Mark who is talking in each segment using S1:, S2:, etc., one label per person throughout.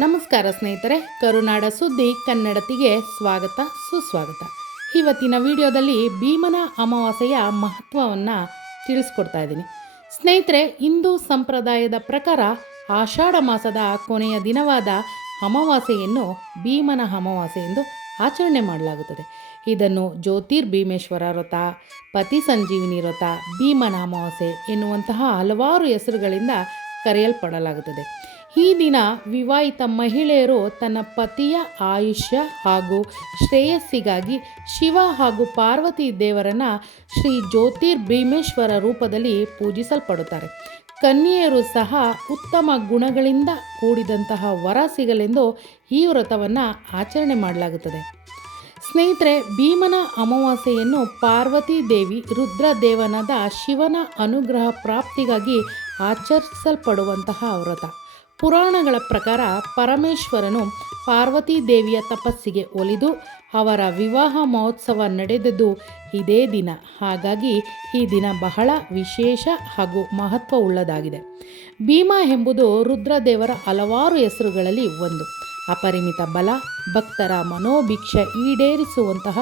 S1: ನಮಸ್ಕಾರ ಸ್ನೇಹಿತರೆ, ಕರುನಾಡ ಸುದ್ದಿ ಕನ್ನಡತಿಗೆ ಸ್ವಾಗತ, ಸುಸ್ವಾಗತ. ಇವತ್ತಿನ ವಿಡಿಯೋದಲ್ಲಿ ಭೀಮನ ಅಮಾವಾಸ್ಯೆಯ ಮಹತ್ವವನ್ನು ತಿಳಿಸ್ಕೊಡ್ತಾ ಇದ್ದೀನಿ. ಸ್ನೇಹಿತರೆ, ಹಿಂದೂ ಸಂಪ್ರದಾಯದ ಪ್ರಕಾರ ಆಷಾಢ ಮಾಸದ ಕೊನೆಯ ದಿನವಾದ ಅಮಾವಾಸ್ಯೆಯನ್ನು ಭೀಮನ ಅಮಾವಾಸ್ಯೆ ಎಂದು ಆಚರಣೆ ಮಾಡಲಾಗುತ್ತದೆ. ಇದನ್ನು ಜ್ಯೋತಿರ್ ಭೀಮೇಶ್ವರ ವ್ರತ, ಪತಿ ಸಂಜೀವಿನಿ ವ್ರತ, ಭೀಮನ ಅಮಾವಾಸ್ಯೆ ಎನ್ನುವಂತಹ ಹಲವಾರು ಹೆಸರುಗಳಿಂದ ಕರೆಯಲ್ಪಡಲಾಗುತ್ತದೆ. ಈ ದಿನ ವಿವಾಹಿತ ಮಹಿಳೆಯರು ತನ್ನ ಪತಿಯ ಆಯುಷ್ಯ ಹಾಗೂ ಶ್ರೇಯಸ್ಸಿಗಾಗಿ ಶಿವ ಹಾಗೂ ಪಾರ್ವತಿ ದೇವರನ್ನ ಶ್ರೀ ಜ್ಯೋತಿರ್ ಭೀಮೇಶ್ವರ ರೂಪದಲ್ಲಿ ಪೂಜಿಸಲ್ಪಡುತ್ತಾರೆ. ಕನ್ಯೆಯರು ಸಹ ಉತ್ತಮ ಗುಣಗಳಿಂದ ಕೂಡಿದಂತಹ ವರ ಸಿಗಲೆಂದು ಈ ವ್ರತವನ್ನು ಆಚರಣೆ ಮಾಡಲಾಗುತ್ತದೆ. ಸ್ನೇಹಿತರೆ, ಭೀಮನ ಅಮಾವಾಸ್ಯೆಯನ್ನು ಪಾರ್ವತಿ ದೇವಿ ರುದ್ರದೇವನಾದ ಶಿವನ ಅನುಗ್ರಹ ಪ್ರಾಪ್ತಿಗಾಗಿ ಆಚರಿಸಲ್ಪಡುವಂತಹ ವ್ರತ. ಪುರಾಣಗಳ ಪ್ರಕಾರ ಪರಮೇಶ್ವರನು ಪಾರ್ವತಿ ದೇವಿಯ ತಪಸ್ಸಿಗೆ ಒಲಿದು ಅವರ ವಿವಾಹ ಮಹೋತ್ಸವ ನಡೆದದ್ದು ಇದೇ ದಿನ. ಹಾಗಾಗಿ ಈ ದಿನ ಬಹಳ ವಿಶೇಷ ಹಾಗೂ ಮಹತ್ವವುಳ್ಳದಾಗಿದೆ. ಭೀಮ ಎಂಬುದು ರುದ್ರದೇವರ ಹಲವಾರು ಹೆಸರುಗಳಲ್ಲಿ ಒಂದು. ಅಪರಿಮಿತ ಬಲ, ಭಕ್ತರ ಮನೋಭಿಕ್ಷ ಈಡೇರಿಸುವಂತಹ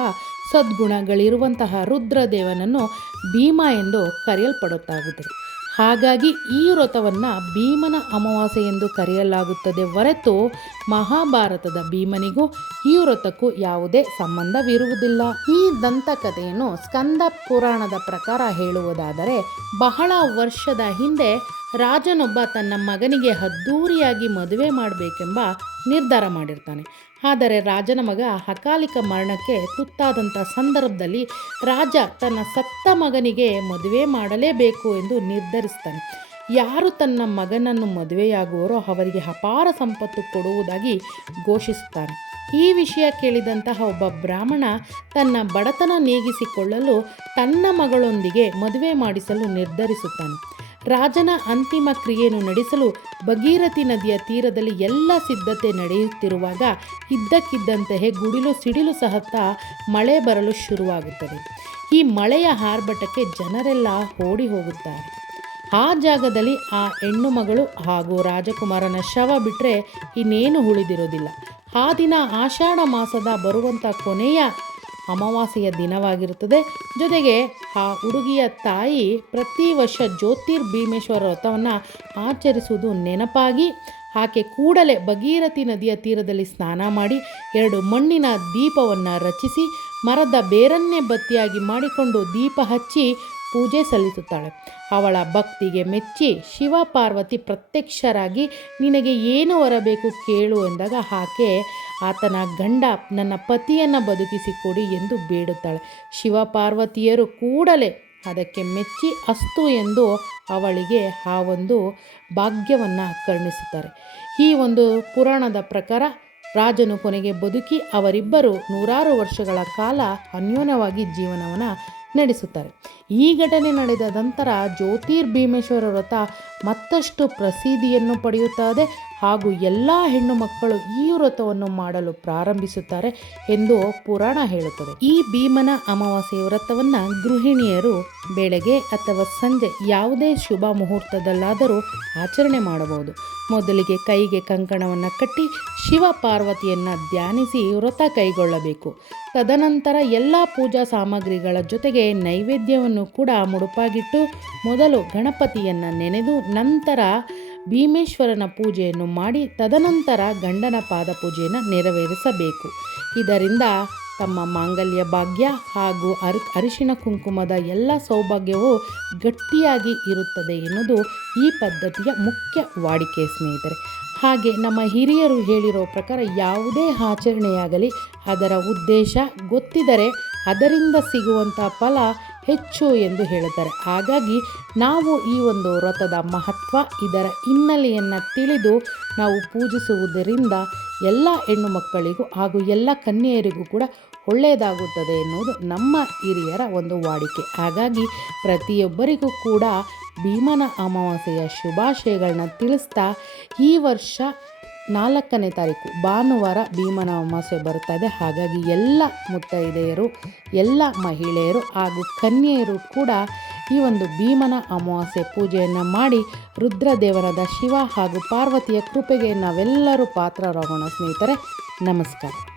S1: ಸದ್ಗುಣಗಳಿರುವಂತಹ ರುದ್ರದೇವನನ್ನು ಭೀಮ ಎಂದು ಕರೆಯಲ್ಪಡುತ್ತಾಗುತ್ತದೆ ಹಾಗಾಗಿ ಈ ವ್ರತವನ್ನು ಭೀಮನ ಅಮಾವಾಸ್ಯೆ ಎಂದು ಕರೆಯಲಾಗುತ್ತದೆ ಹೊರತು ಮಹಾಭಾರತದ ಭೀಮನಿಗೂ ಈ ವ್ರತಕ್ಕೂ ಯಾವುದೇ ಸಂಬಂಧವಿರುವುದಿಲ್ಲ. ಈ ದಂತಕಥೆಯನ್ನು ಸ್ಕಂದ ಪುರಾಣದ ಪ್ರಕಾರ ಹೇಳುವುದಾದರೆ, ಬಹಳ ವರ್ಷದ ಹಿಂದೆ ರಾಜನೊಬ್ಬ ತನ್ನ ಮಗನಿಗೆ ಅದ್ದೂರಿಯಾಗಿ ಮದುವೆ ಮಾಡಬೇಕೆಂಬ ನಿರ್ಧಾರ ಮಾಡಿರ್ತಾನೆ. ಆದರೆ ರಾಜನ ಮಗ ಅಕಾಲಿಕ ಮರಣಕ್ಕೆ ತುತ್ತಾದಂಥ ಸಂದರ್ಭದಲ್ಲಿ ರಾಜ ತನ್ನ ಸತ್ತ ಮಗನಿಗೆ ಮದುವೆ ಮಾಡಲೇಬೇಕು ಎಂದು ನಿರ್ಧರಿಸ್ತಾನೆ. ಯಾರು ತನ್ನ ಮಗನನ್ನು ಮದುವೆಯಾಗುವರೋ ಅವರಿಗೆ ಅಪಾರ ಸಂಪತ್ತು ಕೊಡುವುದಾಗಿ ಘೋಷಿಸುತ್ತಾನೆ ಈ ವಿಷಯ ಕೇಳಿದಂತಹ ಒಬ್ಬ ಬ್ರಾಹ್ಮಣ ತನ್ನ ಬಡತನ ನೀಗಿಸಿಕೊಳ್ಳಲು ತನ್ನ ಮಗಳೊಂದಿಗೆ ಮದುವೆ ಮಾಡಿಸಲು ನಿರ್ಧರಿಸುತ್ತಾನೆ. ರಾಜನ ಅಂತಿಮ ಕ್ರಿಯೆಯನ್ನು ನಡೆಸಲು ಭಗೀರಥಿ ನದಿಯ ತೀರದಲ್ಲಿ ಎಲ್ಲ ಸಿದ್ಧತೆ ನಡೆಯುತ್ತಿರುವಾಗ ಇದ್ದಕ್ಕಿದ್ದಂತೆಯೇ ಗುಡಿಲು ಸಿಡಿಲು ಸಹತ ಮಳೆ ಬರಲು ಶುರುವಾಗುತ್ತದೆ. ಈ ಮಳೆಯ ಹಾರ್ಭಟಕ್ಕೆ ಜನರೆಲ್ಲ ಓಡಿ ಹೋಗುತ್ತಾರೆ ಆ ಜಾಗದಲ್ಲಿ ಆ ಹೆಣ್ಣು ಮಗಳು ಹಾಗೂ ರಾಜಕುಮಾರನ ಶವ ಬಿಟ್ಟರೆ ಇನ್ನೇನು ಉಳಿದಿರೋದಿಲ್ಲ ಆ ದಿನ ಆಷಾಢ ಮಾಸದ ಬರುವಂಥ ಕೊನೆಯ ಅಮಾವಾಸ್ಯೆಯ ದಿನವಾಗಿರುತ್ತದೆ. ಜೊತೆಗೆ ಆ ಹುಡುಗಿಯ ತಾಯಿ ಪ್ರತಿ ವರ್ಷ ಜ್ಯೋತಿರ್ ಭೀಮೇಶ್ವರ ವ್ರತವನ್ನು ಆಚರಿಸುವುದು ನೆನಪಾಗಿ, ಆಕೆ ಕೂಡಲೇ ಭಗೀರಥಿ ನದಿಯ ತೀರದಲ್ಲಿ ಸ್ನಾನ ಮಾಡಿ ಎರಡು ಮಣ್ಣಿನ ದೀಪವನ್ನು ರಚಿಸಿ ಮರದ ಬೇರನ್ನೇ ಬತ್ತಿಯಾಗಿ ಮಾಡಿಕೊಂಡು ದೀಪ ಹಚ್ಚಿ ಪೂಜೆ ಸಲ್ಲಿಸುತ್ತಾಳೆ. ಅವಳ ಭಕ್ತಿಗೆ ಮೆಚ್ಚಿ ಶಿವ ಪಾರ್ವತಿ ಪ್ರತ್ಯಕ್ಷರಾಗಿ ನಿನಗೆ ಏನು ಹೊರಬೇಕು ಕೇಳು ಎಂದಾಗ ಆಕೆ, ಆತನ ಗಂಡ ನನ್ನ ಪತಿಯನ್ನು ಬದುಕಿಸಿಕೊಡಿ ಎಂದು ಬೇಡುತ್ತಾಳೆ. ಶಿವ ಪಾರ್ವತಿಯರು ಕೂಡಲೇ ಅದಕ್ಕೆ ಮೆಚ್ಚಿ, ಅಸ್ತು ಎಂದು ಅವಳಿಗೆ ಆ ಒಂದು ಭಾಗ್ಯವನ್ನು ಕರುಣಿಸುತ್ತಾರೆ. ಈ ಒಂದು ಪುರಾಣದ ಪ್ರಕಾರ ರಾಜನು ಕೊನೆಗೆ ಬದುಕಿ, ಅವರಿಬ್ಬರು ನೂರಾರು ವರ್ಷಗಳ ಕಾಲ ಅನ್ಯೋನ್ಯವಾಗಿ ಜೀವನವನ್ನು ನಡೆಸುತ್ತಾರೆ. ಈ ಘಟನೆ ನಡೆದ ನಂತರ ಜ್ಯೋತಿರ್ ಭೀಮೇಶ್ವರ ವ್ರತ ಮತ್ತಷ್ಟು ಪ್ರಸಿದ್ಧಿಯನ್ನು ಪಡೆಯುತ್ತದೆ ಹಾಗೂ ಎಲ್ಲ ಹೆಣ್ಣು ಮಕ್ಕಳು ಈ ವ್ರತವನ್ನು ಮಾಡಲು ಪ್ರಾರಂಭಿಸುತ್ತಾರೆ ಎಂದು ಪುರಾಣ ಹೇಳುತ್ತದೆ. ಈ ಭೀಮನ ಅಮಾವಾಸ್ಯೆ ವ್ರತವನ್ನು ಗೃಹಿಣಿಯರು ಬೆಳಗ್ಗೆ ಅಥವಾ ಸಂಜೆ ಯಾವುದೇ ಶುಭ ಮುಹೂರ್ತದಲ್ಲಾದರೂ ಆಚರಣೆ ಮಾಡಬಹುದು. ಮೊದಲಿಗೆ ಕೈಗೆ ಕಂಕಣವನ್ನು ಕಟ್ಟಿ ಶಿವ ಪಾರ್ವತಿಯನ್ನು ಧ್ಯಾನಿಸಿ ವ್ರತ ಕೈಗೊಳ್ಳಬೇಕು. ತದನಂತರ ಎಲ್ಲ ಪೂಜಾ ಸಾಮಗ್ರಿಗಳ ಜೊತೆಗೆ ನೈವೇದ್ಯವನ್ನು ಕೂಡ ಮುಡುಪಾಗಿಟ್ಟು ಮೊದಲು ಗಣಪತಿಯನ್ನು ನೆನೆದು ನಂತರ ಭೀಮೇಶ್ವರನ ಪೂಜೆಯನ್ನು ಮಾಡಿ ತದನಂತರ ಗಂಡನ ಪಾದ ಪೂಜೆಯನ್ನು ನೆರವೇರಿಸಬೇಕು. ಇದರಿಂದ ತಮ್ಮ ಮಾಂಗಲ್ಯ ಭಾಗ್ಯ ಹಾಗೂ ಅರ್ ಅರಿಶಿಣ ಕುಂಕುಮದ ಎಲ್ಲ ಸೌಭಾಗ್ಯವೂ ಗಟ್ಟಿಯಾಗಿ ಇರುತ್ತದೆ ಎನ್ನುವುದು ಈ ಪದ್ಧತಿಯ ಮುಖ್ಯ ವಾಡಿಕೆ ಸ್ನೇಹಿತರೆ. ಹಾಗೆ ನಮ್ಮ ಹಿರಿಯರು ಹೇಳಿರೋ ಪ್ರಕಾರ ಯಾವುದೇ ಆಚರಣೆಯಾಗಲಿ, ಅದರ ಉದ್ದೇಶ ಗೊತ್ತಿದ್ದರೆ ಅದರಿಂದ ಸಿಗುವಂಥ ಫಲ ಹೆಚ್ಚು ಎಂದು ಹೇಳುತ್ತಾರೆ. ಹಾಗಾಗಿ ನಾವು ಈ ಒಂದು ವ್ರತದ ಮಹತ್ವ ಇದರ ಹಿನ್ನೆಲೆಯನ್ನು ತಿಳಿದು ನಾವು ಪೂಜಿಸುವುದರಿಂದ ಎಲ್ಲ ಹೆಣ್ಣು ಮಕ್ಕಳಿಗೂ ಹಾಗೂ ಎಲ್ಲ ಕನ್ಯೆಯರಿಗೂ ಕೂಡ ಒಳ್ಳೆಯದಾಗುತ್ತದೆ ಎನ್ನುವುದು ನಮ್ಮ ಹಿರಿಯರ ಒಂದು ವಾಡಿಕೆ. ಹಾಗಾಗಿ ಪ್ರತಿಯೊಬ್ಬರಿಗೂ ಕೂಡ ಭೀಮನ ಅಮಾವಾಸ್ಯೆಯ ಶುಭಾಶಯಗಳನ್ನ ತಿಳಿಸ್ತಾ ಈ ವರ್ಷ ನಾಲ್ಕನೇ ತಾರೀಕು ಭಾನುವಾರ ಭೀಮನ ಅಮಾವಾಸ್ಯೆ ಬರ್ತಾ ಇದೆ ಹಾಗಾಗಿ ಎಲ್ಲ ಮುತ್ತೈದೆಯರು, ಎಲ್ಲ ಮಹಿಳೆಯರು ಹಾಗೂ ಕನ್ಯೆಯರು ಕೂಡ ಈ ಒಂದು ಭೀಮನ ಅಮಾವಾಸ್ಯೆ ಪೂಜೆಯನ್ನು ಮಾಡಿ ರುದ್ರದೇವರಾದ ಶಿವ ಹಾಗೂ ಪಾರ್ವತಿಯ ಕೃಪೆಗೆ ನಾವೆಲ್ಲರೂ ಪಾತ್ರರಾಗೋಣ ಸ್ನೇಹಿತರೆ, ನಮಸ್ಕಾರ.